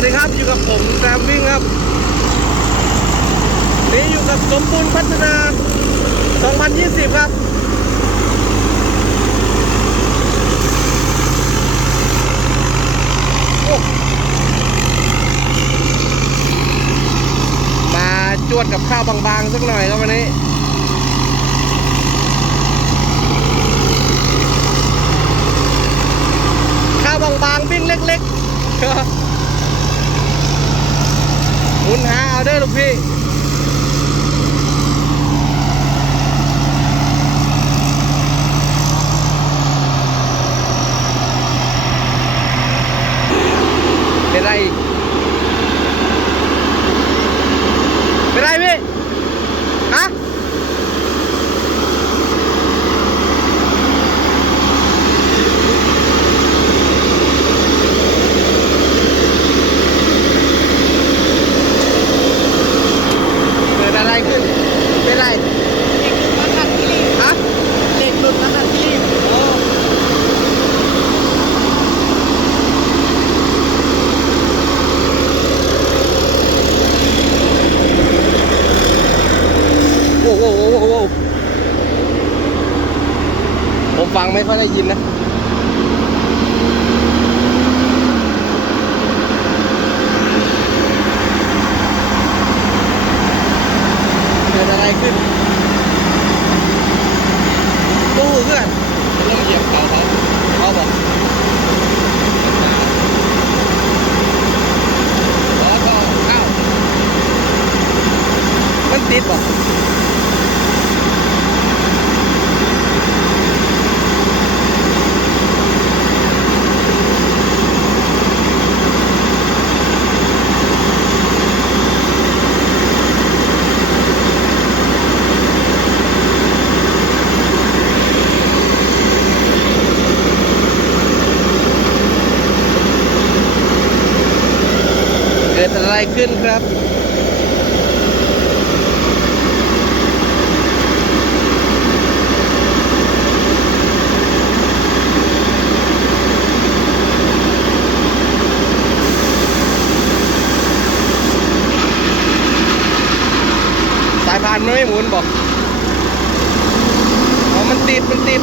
วัสดีครับอยู่กับผมแซมวิ่งครับ นี่อยู่กับสมบูรณ์พัฒนา 2020 ครับ มาจวดกับข้าวบางๆ สักหน่อยครับวันนี้ข้าวบางๆวิ่งเล็กๆ มุนหาเอาเด้อลูกพี่เป็นไรอีกเป็นไรพี่ ฮะ เกิดอะไรขึ้น เป็นไร เด็กหลุดมาขัดที่รีบ ฮะ เด็กหลุดมาขัดที่รีบ โอ้โอ้โหโอ้โหโอ้โหผมฟัง ไม่ค่อยได้ยินนะ เกิดอะไรขึ้น ตู้เพื่อนเริ่มเหยียบเขาเขาเขาบอกแล้วก็เข้ามันติดบอกเกิ ดอะไรขึ้นครับสายพานมันไม่หมุนบอกอ๋อมันติด มันติด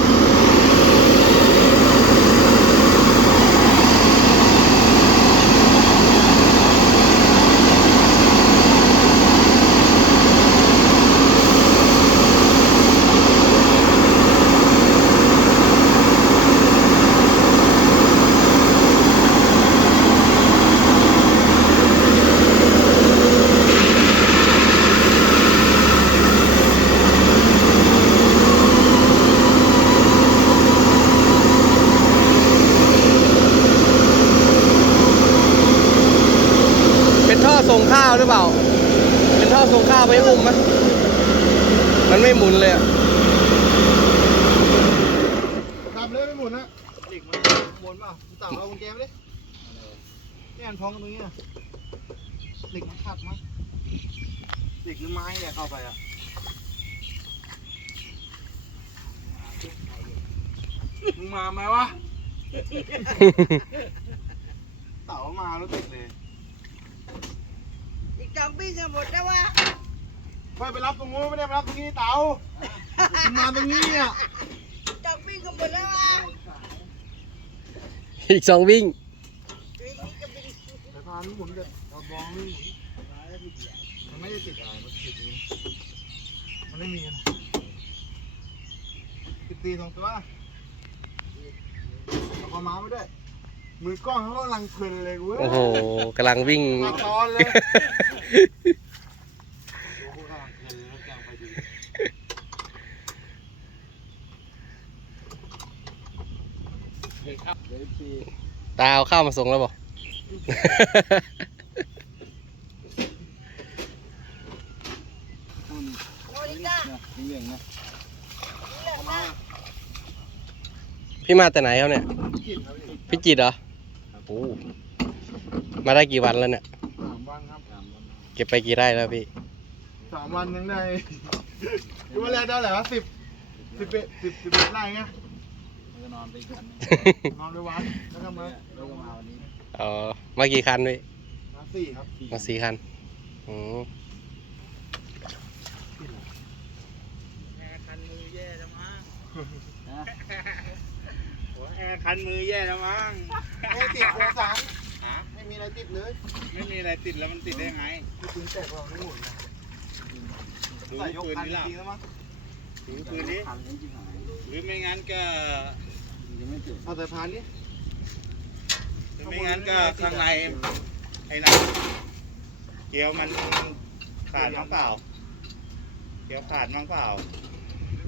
เป็นท่อ ส่งข้าวหรือเปล่า เป็นท่อส่งข้าวไปให้อุ้มไหมมันไม่หมุนเลยอะดับเลยไม่หมุนนะเด็กมันหมุนเปล่าเต่าเอากุญแจไปดิเนี่ยมันพองตรงนี้อะเหล็กมันขัดมั้งเหล็กหรือไม้เนี่ยเข้าไปอะมึงมาไหมวะ เต่ามาแล้วติดเลยอีก จอมปิ้งกันหมดแล้ววะค่อยไปรับตรงนู้นไม่ได้ไปรับตรงนี้เต่ามึงมาตรงนี้อะจอมปิ้งกันหมดแล้ววะอีกสองวิ่งวิ่งนี่ก็วิ่งสายพานไม่หมุนเลยเราบองไม่หมุนมันไม่ได้ติดอะไรมันติดนี้มันไม่มีนะติดตีสองตัวเอาปลาม้ามาด้วยมือกล้องเขากำลังเพลินเลยเว้ยโอ้โหกำลังวิ่งมาตอนเลย ตาเอาข้าวมาส่งแล้วบอก พี่มาแต่ไหนครับเนี่ย พี่พี่จิตรเหรอโอ้มาได้กี่วันแล้วเนี่ย เก็บไปกี่ไร่แล้วพี่ สามวันยังได้ดูว่าแรกได้เหรอสิบสิบเอ็ดสิบสิบเอ็ดไร่ไงมันก็นอนไปอีกวันหนึงนอนไปวันแล้วก็มาแล้วก็มาวันนี้อ๋อมากี่คันพี่มสี่ครับมาสี่คันอืมแอร์คันมือแย่แล้วมั้งหัวแอร์คันมือแย่แล้วมั้งไม่ติดโครงสารฮะไม่ มีอะไรติดเลย ไม่มีอะไรติดแล้วมันติดได้ไงที่ปืนแตกเราไม่หมุนนะดูใส่ยกปืนคันนี่จละริงๆแล้วมั้งดูปืนนี้หรือไม่งั้นก็เอาแต่พานนี้หรือไม่งั้นก็ข้างในไอ้นั่นเกลียวมันขาดมั้งเปล่า เกลียวขาดมั้งเปล่า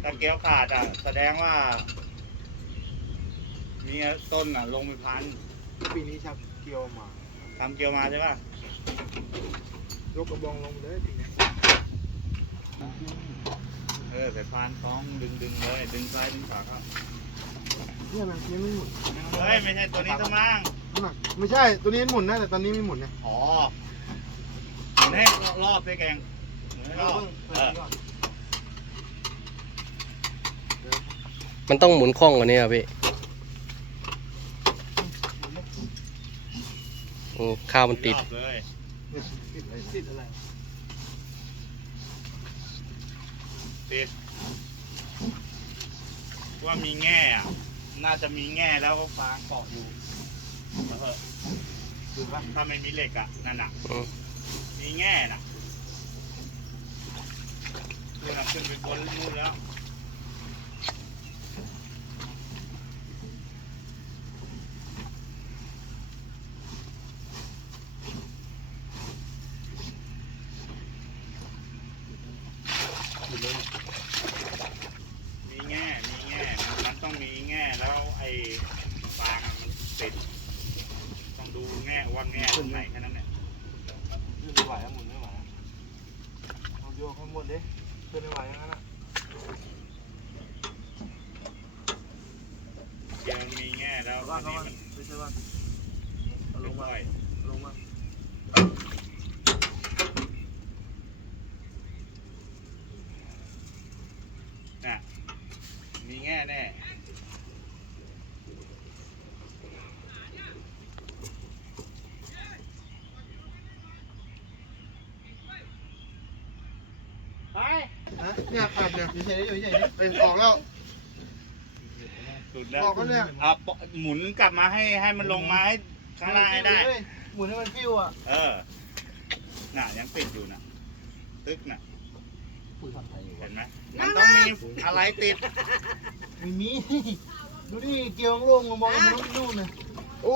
ถ้าเกลียวขาดอะ แสดงว่า มีต้นอะ ลงไปพันปีนี้ชักเกียวมา ทำเกลียวมาใช่ป่ะยกกระบองลงเลยปีนี้เออสายพานคล้องดึงดึงเลย ดึงซ้ายดึงขวาครับเนี่ยมันยังไม่หมุนเฮ้ยไม่ใช่ตัวนี้ตัวมั้งน้ำหนักไม่ใช่ตัวนี้หมุนนะแต่ตอนนี้ไม่หมุนนะอ๋อเฮ้ยรอบด้วยแกงรอบเออมันต้องหมุนคล่องกว่านี้ครับ พี่อืมข้าวมันติด รอบเลยติดอะไรติดอะไรติดว่ามีแง่อะน่าจะมีแง่แล้วก็ฟางเกาะอยู่แล้วเถอะคือว่าถ้าไม่มีเหล็กอะนั่นน่ะอืม มีแง่น่ะนู่นน่ะขึ้นไปบนนู่นแล้ว มีแง่ มีแง่ มันต้องมีแง่ แล้วไอ้ฟางอะมันติด ต้องดูแง่ว่าแง่ตรงไหนแค่นั้นแหละขึ้นไม่ไหวแล้วหมุนไม่ไหวเอาโยกให้หมดดิขึ้นไม่ไหวอย่างนั้นอะเกียร์มันมีแง่แล้วว่าอันเขานี้มันไม่ใช่ว่าลงไปลงมาน่ะมีแง่แน่ ฮะ เนี่ยขาดเนี่ยเฉยๆอยู่เฉยๆเป็นออกแล้ว สุดแล้วออกแล้วเนี่ย อะปะหมุนกลับมาให้ให้มันลงมาให้ข้างล่างให้ได้ หมุนให้มันฟิวอะเออ น่ะยังติดอยู่น่ะตึกน่ะ เห็นไหมมันต้องมีอะไรติด ไม่มี ดูดิเกียวโล่งมองมันต้องนู่นนะโอ้